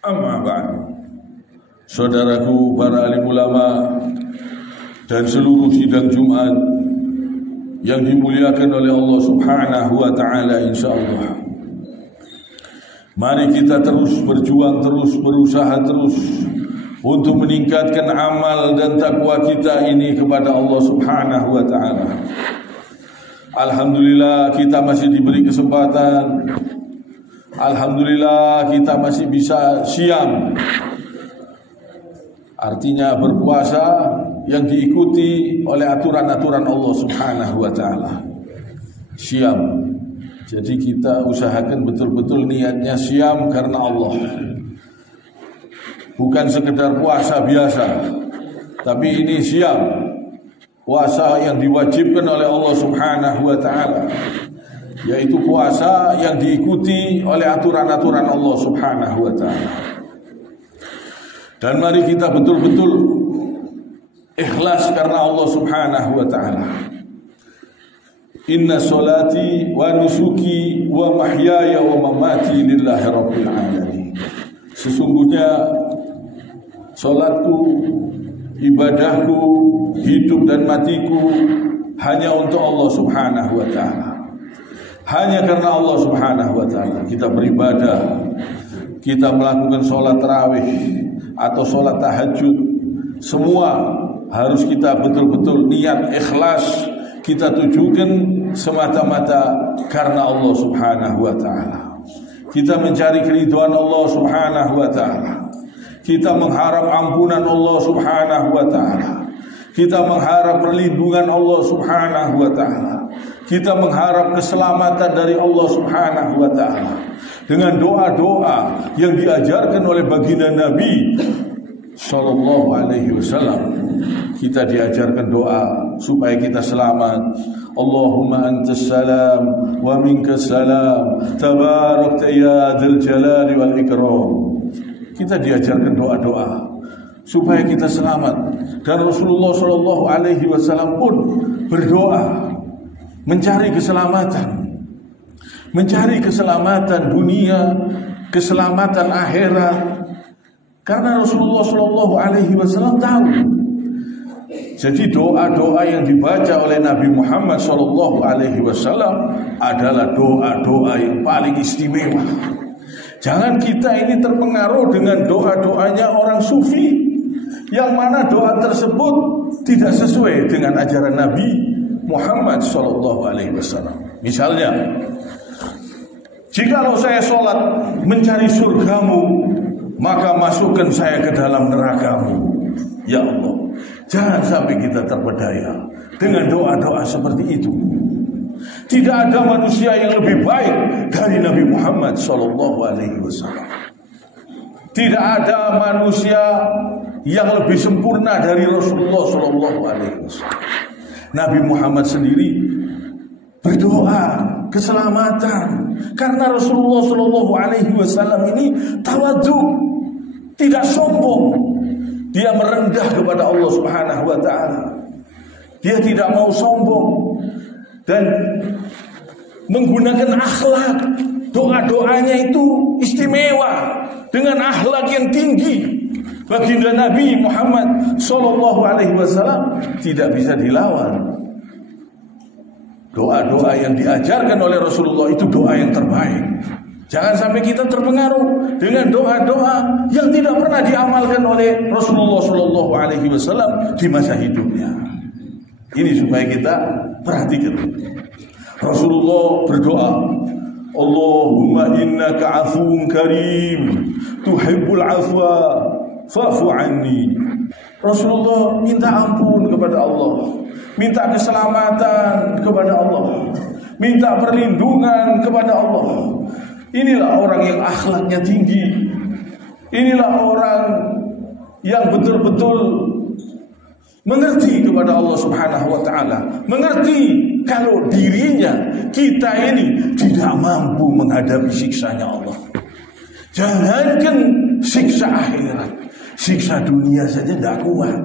Amma ba'du. Saudaraku para alim ulama dan seluruh sidang Jumat yang dimuliakan oleh Allah Subhanahu wa taala, insyaallah. Mari kita terus berjuang, terus berusaha terus untuk meningkatkan amal dan takwa kita ini kepada Allah Subhanahu wa taala. Alhamdulillah kita masih diberi kesempatan. Alhamdulillah kita masih bisa siam. Artinya berpuasa yang diikuti oleh aturan-aturan Allah Subhanahu wa taala. Siam. Jadi kita usahakan betul-betul niatnya siam karena Allah. Bukan sekedar puasa biasa, tapi ini siam. Puasa yang diwajibkan oleh Allah Subhanahu wa taala, yaitu puasa yang diikuti oleh aturan-aturan Allah Subhanahu wa ta'ala. Dan mari kita betul-betul ikhlas karena Allah Subhanahu wa ta'ala. Inna salati wa nusuki wa mahyaya wa mamati lillahi rabbil alamin. Sesungguhnya salatku, ibadahku, hidup dan matiku hanya untuk Allah Subhanahu wa ta'ala. Hanya karena Allah Subhanahu wa ta'ala kita beribadah, kita melakukan sholat tarawih atau sholat tahajud. Semua harus kita betul-betul niat ikhlas, kita tujukan semata-mata karena Allah Subhanahu wa ta'ala. Kita mencari keridhaan Allah Subhanahu wa ta'ala. Kita mengharap ampunan Allah Subhanahu wa ta'ala. Kita mengharap perlindungan Allah Subhanahu wa ta'ala. Kita mengharap keselamatan dari Allah Subhanahu wa ta'ala dengan doa-doa yang diajarkan oleh baginda Nabi sallallahu alaihi wasallam. Kita diajarkan doa supaya kita selamat. Allahumma antas salam wa minkas salam, tabarakta ya dzal jalali wal ikram. Kita diajarkan doa-doa supaya kita selamat. Dan Rasulullah sallallahu alaihi wasallam pun berdoa mencari keselamatan dunia, keselamatan akhirat. Karena Rasulullah sallallahu alaihi wasallam tahu. Jadi doa-doa yang dibaca oleh Nabi Muhammad sallallahu alaihi wasallam adalah doa-doa yang paling istimewa. Jangan kita ini terpengaruh dengan doa-doanya orang sufi, yang mana doa tersebut tidak sesuai dengan ajaran Nabi Muhammad sallallahu alaihi wasallam. Misalnya, jikalau saya sholat mencari surgamu, maka masukkan saya ke dalam nerakamu. Ya Allah, jangan sampai kita terpedaya dengan doa-doa seperti itu. Tidak ada manusia yang lebih baik dari Nabi Muhammad sallallahu alaihi wasallam. Tidak ada manusia yang lebih sempurna dari Rasulullah sallallahu alaihi wasallam. Nabi Muhammad sendiri berdoa keselamatan karena Rasulullah sallallahu alaihi wasallam ini tawadhu, tidak sombong. Dia merendah kepada Allah Subhanahu wa taala. Dia tidak mau sombong dan menggunakan akhlak. Doa-doanya itu istimewa dengan akhlak yang tinggi. Baginda Nabi Muhammad sallallahu alaihi wasallam tidak bisa dilawan. Doa-doa yang diajarkan oleh Rasulullah itu doa yang terbaik. Jangan sampai kita terpengaruh dengan doa-doa yang tidak pernah diamalkan oleh Rasulullah sallallahu alaihi wasallam di masa hidupnya. Ini supaya kita perhatikan. Rasulullah berdoa, Allahumma innaka afuwun karim, tuhibbul afwa fa'fu anni. Rasulullah minta ampun kepada Allah, minta keselamatan kepada Allah, minta perlindungan kepada Allah. Inilah orang yang akhlaknya tinggi. Inilah orang yang betul-betul mengerti kepada Allah Subhanahu wa ta'ala, mengerti kalau dirinya, kita ini tidak mampu menghadapi siksanya Allah. Jangankan siksa akhirat, siksa dunia saja tidak kuat.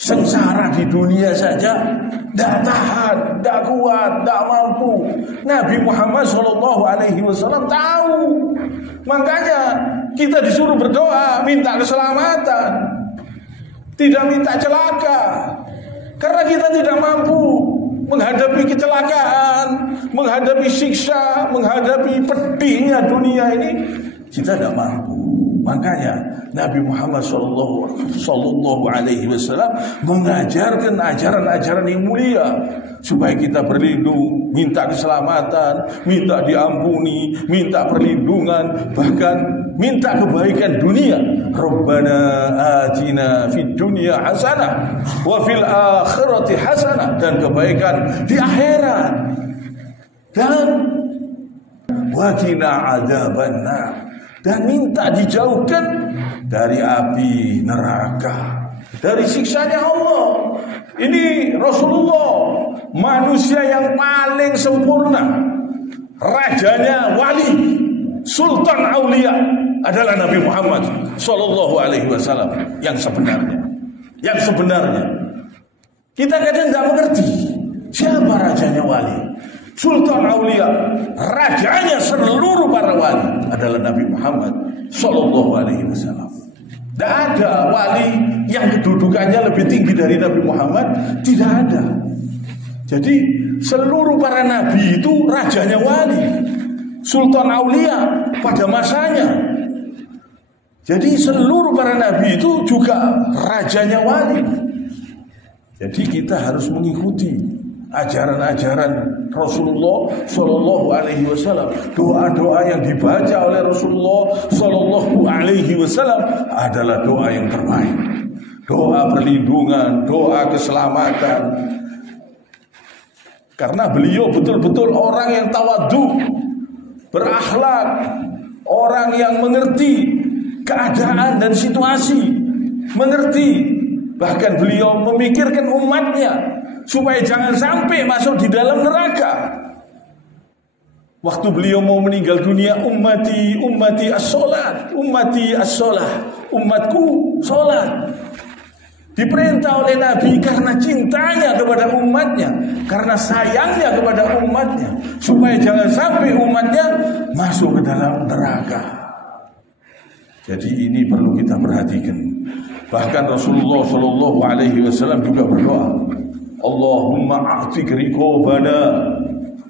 Sengsara di dunia saja tidak tahan, tidak kuat, tidak mampu. Nabi Muhammad SAW tahu. Makanya Kita disuruh berdoa, minta keselamatan, tidak minta celaka. Karena kita tidak mampu menghadapi kecelakaan, menghadapi siksa, menghadapi pedihnya dunia ini. Kita tidak mampu. Makanya Nabi Muhammad Sallallahu Alaihi Wasallam mengajarkan ajaran-ajaran yang mulia supaya kita berlindung, minta keselamatan, minta diampuni, minta perlindungan, bahkan minta kebaikan dunia. Rabbana atina fid dunya hasanah wa fil akhirati hasanah, dan kebaikan di akhirat, dan wa qina adzabannar, dan minta dijauhkan dari api neraka, dari siksanya Allah. Ini Rasulullah, manusia yang paling sempurna, rajanya wali, sultan aulia adalah Nabi Muhammad Sallallahu Alaihi Wasallam yang sebenarnya. Yang sebenarnya kita kadang tidak mengerti siapa rajanya wali. Sultan aulia, rajanya seluruh para wali adalah Nabi Muhammad Sallallahu Alaihi Wasallam. Tidak ada wali yang kedudukannya lebih tinggi dari Nabi Muhammad, tidak ada. Jadi seluruh para nabi itu rajanya wali, sultan aulia pada masanya. Jadi seluruh para nabi itu juga rajanya wali. Jadi kita harus mengikuti ajaran-ajaran Rasulullah Sallallahu Alaihi Wasallam. Doa-doa yang dibaca oleh Rasulullah Sallallahu Alaihi Wasallam adalah doa yang terbaik. Doa perlindungan, doa keselamatan. Karena beliau betul-betul orang yang tawadhu, berakhlak, orang yang mengerti keadaan dan situasi, mengerti. Bahkan beliau memikirkan umatnya supaya jangan sampai masuk di dalam neraka. Waktu beliau mau meninggal dunia, ummati as-sholat, ummati as-sholat, umatku sholat. Diperintah oleh Nabi karena cintanya kepada umatnya, karena sayangnya kepada umatnya, supaya jangan sampai umatnya masuk ke dalam neraka. Jadi ini perlu kita perhatikan. Bahkan Rasulullah Sallallahu Alaihi Wasallam juga berdoa, Allahumma a'tik riqabana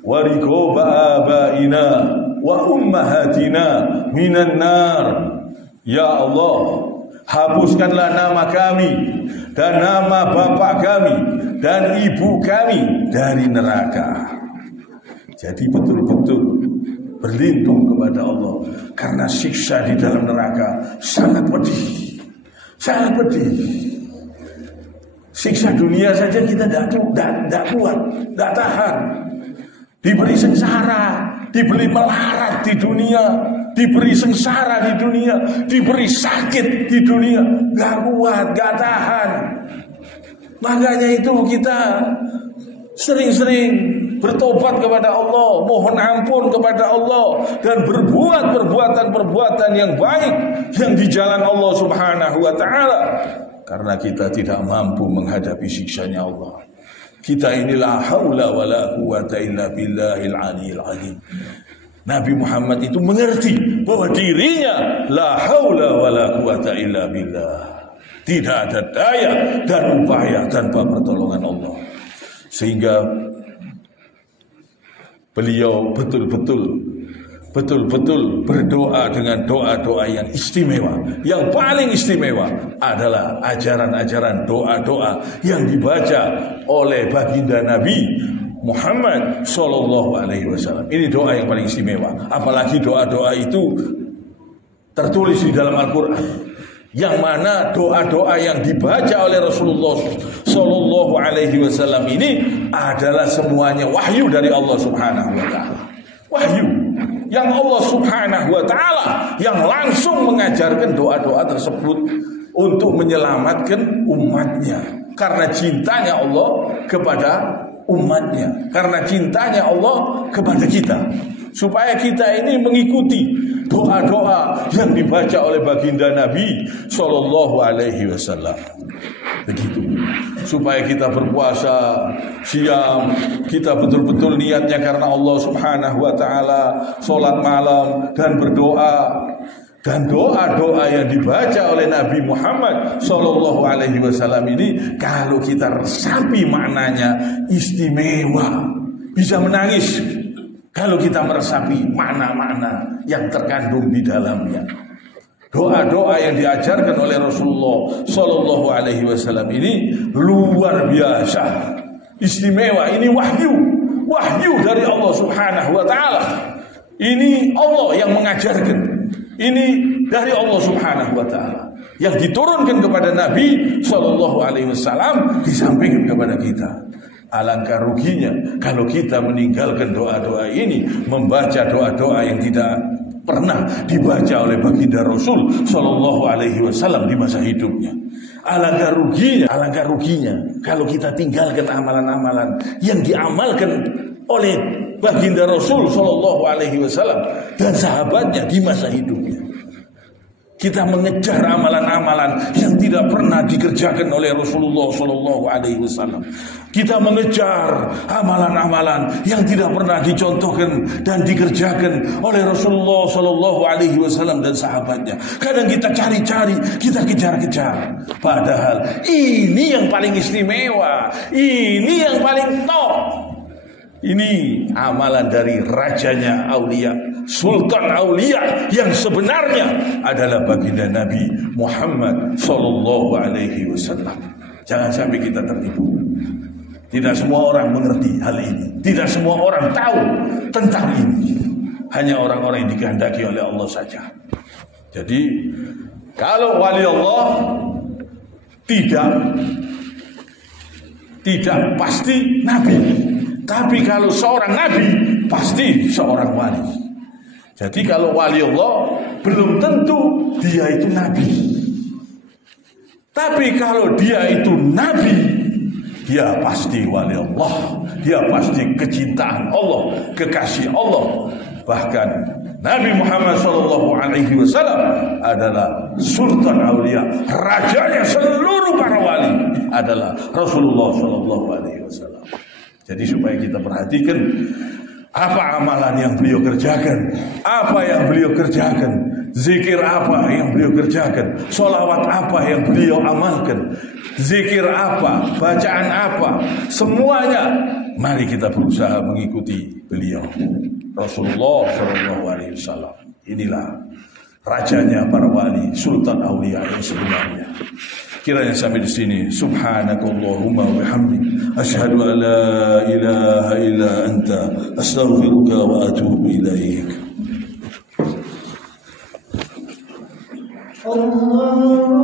wa riqaba abaina wa ummahatina minan nar. Ya Allah, hapuskanlah nama kami dan nama bapak kami dan ibu kami dari neraka. Jadi betul-betul berlindung kepada Allah, karena siksa di dalam neraka sangat pedih. Sangat pedih. Siksa dunia saja kita tidak kuat, tidak tahan. Diberi sengsara, diberi melarat di dunia, diberi sengsara di dunia, diberi sakit di dunia, gak kuat, gak tahan. Makanya itu kita sering-sering bertobat kepada Allah, mohon ampun kepada Allah, dan berbuat perbuatan-perbuatan yang baik yang di jalan Allah Subhanahu wa Ta'ala, karena kita tidak mampu menghadapi siksanya Allah. Kita inilah haula wala quwata illa billahil aliyil azim. Nabi Muhammad itu mengerti bahwa dirinya la haula wala quwata illa billah. Tidak ada daya dan upaya tanpa pertolongan Allah. Sehingga beliau betul-betul berdoa dengan doa-doa yang istimewa. Yang paling istimewa adalah ajaran-ajaran doa-doa yang dibaca oleh baginda Nabi Muhammad Sallallahu Alaihi Wasallam. Ini doa yang paling istimewa. Apalagi doa-doa itu tertulis di dalam Al-Quran, yang mana doa-doa yang dibaca oleh Rasulullah Sallallahu Alaihi Wasallam ini adalah semuanya wahyu dari Allah Subhanahu Wa Taala. Wahyu yang Allah Subhanahu Wa Taala yang langsung mengajarkan doa-doa tersebut untuk menyelamatkan umatnya, karena cintanya Allah kepada umatnya, karena cintanya Allah kepada kita, supaya kita ini mengikuti doa-doa yang dibaca oleh baginda Nabi Sallallahu Alaihi Wasallam. Begitu, supaya kita berpuasa, siam, kita betul-betul niatnya karena Allah Subhanahu Wa Taala, sholat malam dan berdoa. Dan doa-doa yang dibaca oleh Nabi Muhammad Sallallahu Alaihi Wasallam ini, kalau kita resapi maknanya, istimewa. Bisa menangis kalau kita meresapi makna-makna yang terkandung di dalamnya. Doa-doa yang diajarkan oleh Rasulullah Sallallahu Alaihi Wasallam ini luar biasa, istimewa. Ini wahyu dari Allah Subhanahu Wa Taala. Ini Allah yang mengajarkan. Ini dari Allah Subhanahu Wa Taala yang diturunkan kepada Nabi Sallallahu Alaihi Wasallam, disampaikan kepada kita. Alangkah ruginya kalau kita meninggalkan doa-doa ini, membaca doa-doa yang tidak pernah dibaca oleh baginda Rasul Sallallahu Alaihi Wasallam di masa hidupnya. Alangkah ruginya kalau kita tinggalkan amalan-amalan yang diamalkan oleh baginda Rasul Sallallahu Alaihi Wasallam dan sahabatnya di masa hidupnya. Kita mengejar amalan-amalan yang tidak pernah dikerjakan oleh Rasulullah Sallallahu Alaihi Wasallam. Kita mengejar amalan-amalan yang tidak pernah dicontohkan dan dikerjakan oleh Rasulullah Sallallahu Alaihi Wasallam dan sahabatnya. Kadang kita cari-cari, kita kejar-kejar. Padahal ini yang paling istimewa, ini yang paling top. Ini amalan dari rajanya aulia, sultan aulia yang sebenarnya adalah baginda Nabi Muhammad Sallallahu Alaihi Wasallam. Jangan sampai kita tertipu. Tidak semua orang mengerti hal ini. Tidak semua orang tahu tentang ini. Hanya orang-orang yang dikehendaki oleh Allah saja. Jadi kalau wali Allah tidak pasti Nabi. Tapi kalau seorang Nabi pasti seorang wali. Jadi kalau wali Allah belum tentu dia itu Nabi. Tapi kalau dia itu Nabi, dia pasti wali Allah. Dia pasti kecintaan Allah, kekasih Allah. Bahkan Nabi Muhammad SAW adalah sultan aulia, rajanya seluruh para wali adalah Rasulullah SAW. Jadi supaya kita perhatikan apa amalan yang beliau kerjakan, apa yang beliau kerjakan, zikir apa yang beliau kerjakan, sholawat apa yang beliau amalkan, zikir apa, bacaan apa, semuanya. Mari kita berusaha mengikuti beliau, Rasulullah SAW. Inilah rajanya para wali, sultan aulia yang sebenarnya. Kiranya sampai di sini. Subhanakallahumma wa bihamdik, asyhadu an la ilaha illa anta, astaghfiruka wa atubu ilaik. Allah